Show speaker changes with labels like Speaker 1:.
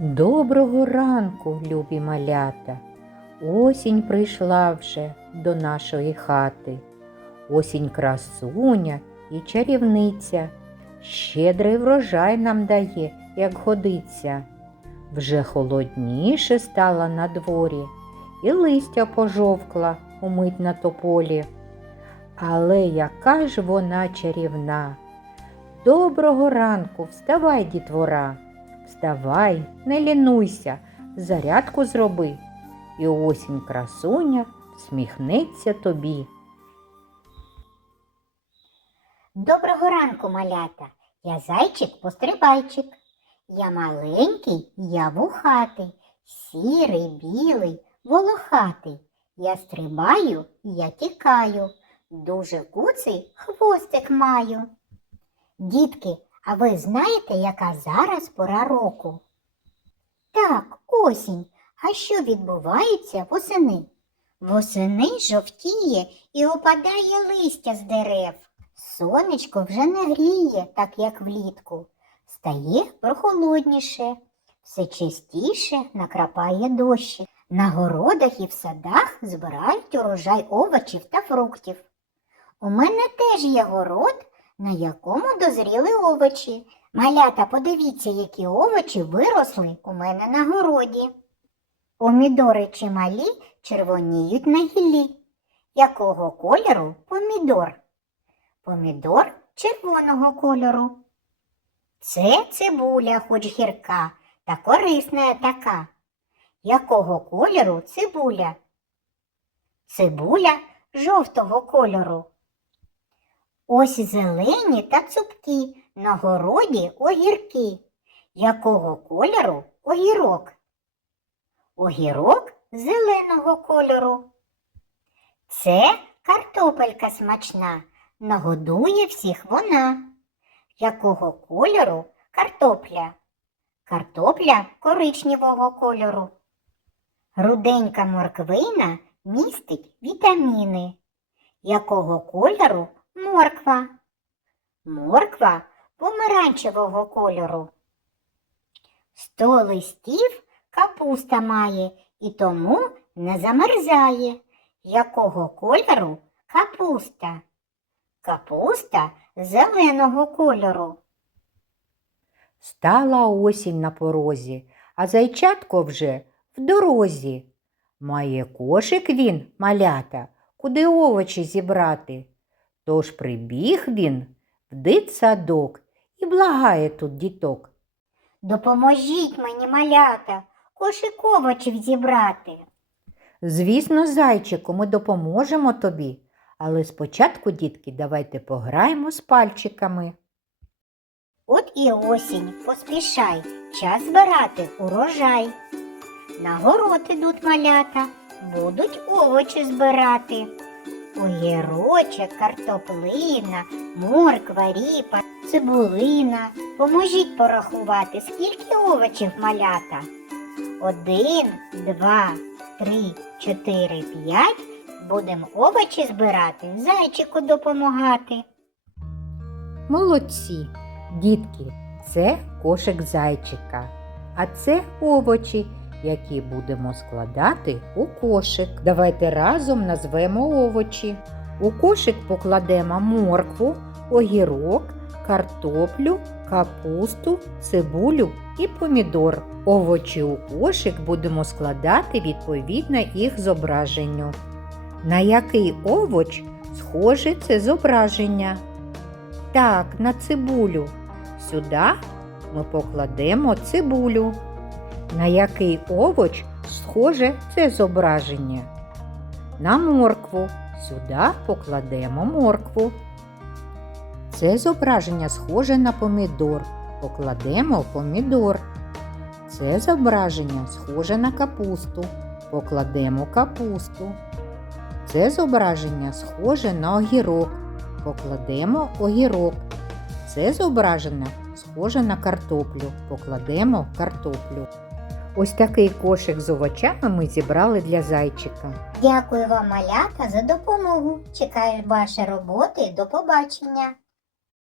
Speaker 1: Доброго ранку, любі малята. Осінь прийшла вже до нашої хати. Осінь красуня і чарівниця. Щедрий врожай нам дає, як годиться. Вже холодніше стало на дворі, і листя пожовкла умить на тополі. Але яка ж вона чарівна. Доброго ранку, вставай, дітвора. Вставай, не лінуйся, зарядку зроби, і осінь красуня всміхнеться тобі.
Speaker 2: Доброго ранку, малята. Я зайчик пострибайчик. Я маленький, я вухатий, сірий, білий, волохатий. Я стрибаю, я тікаю. Дуже куций хвостик маю. Дітки, а ви знаєте, яка зараз пора року? Так, осінь. А що відбувається восени? Восени жовтіє і опадає листя з дерев. Сонечко вже не гріє, так як влітку. Стає прохолодніше, все частіше накрапає дощі. На городах і в садах збирають урожай овочів та фруктів. У мене теж є город, на якому дозріли овочі. Малята, подивіться, які овочі виросли у мене на городі. Помідори чималі червоніють на гіллі. Якого кольору помідор? Помідор червоного кольору. Це цибуля, хоч гірка, та корисна така. Якого кольору цибуля? Цибуля жовтого кольору. Ось зелені та цупкі, на городі огірки. Якого кольору огірок? Огірок зеленого кольору. Це картопелька смачна, нагодує всіх вона. Якого кольору картопля? Картопля коричневого кольору. Руденька морквина містить вітаміни. Якого кольору морква? Морква помаранчевого кольору. Сто листів капуста має і тому не замерзає. Якого кольору капуста? Капуста зеленого кольору.
Speaker 1: Стала осінь на порозі, а зайчатко вже в дорозі. Має кошик він, малята, куди овочі зібрати. Тож прибіг він в дитсадок і благає тут діток.
Speaker 2: Допоможіть мені, малята, кошик овочів зібрати.
Speaker 1: Звісно, зайчику, ми допоможемо тобі. Але спочатку, дітки, давайте пограємо з пальчиками.
Speaker 2: От і осінь, поспішай, час збирати урожай. На город ідуть малята, будуть овочі збирати. Огірочок, картоплина, морква, ріпа, цибулина. Поможіть порахувати, скільки овочів малята. Один, два, три, чотири, п'ять. Будемо овочі збирати, зайчику допомагати.
Speaker 1: Молодці, дітки, це кошик зайчика, а це овочі, які будемо складати у кошик. Давайте разом назвемо овочі. У кошик покладемо моркву, огірок, картоплю, капусту, цибулю і помідор. Овочі у кошик будемо складати відповідно їх зображенню. На який овоч схоже це зображення? Так, на цибулю. Сюди ми покладемо цибулю. На який овоч схоже це зображення? На моркву. Сюди покладемо моркву. Це зображення схоже на помідор. Покладемо помідор. Це зображення схоже на капусту. Покладемо капусту. Це зображення схоже на огірок. Покладемо огірок. Це зображення схоже на картоплю. Покладемо картоплю. Ось такий кошик з овочами ми зібрали для зайчика.
Speaker 2: Дякую вам, малята, за допомогу. Чекаю ваші роботи. До побачення.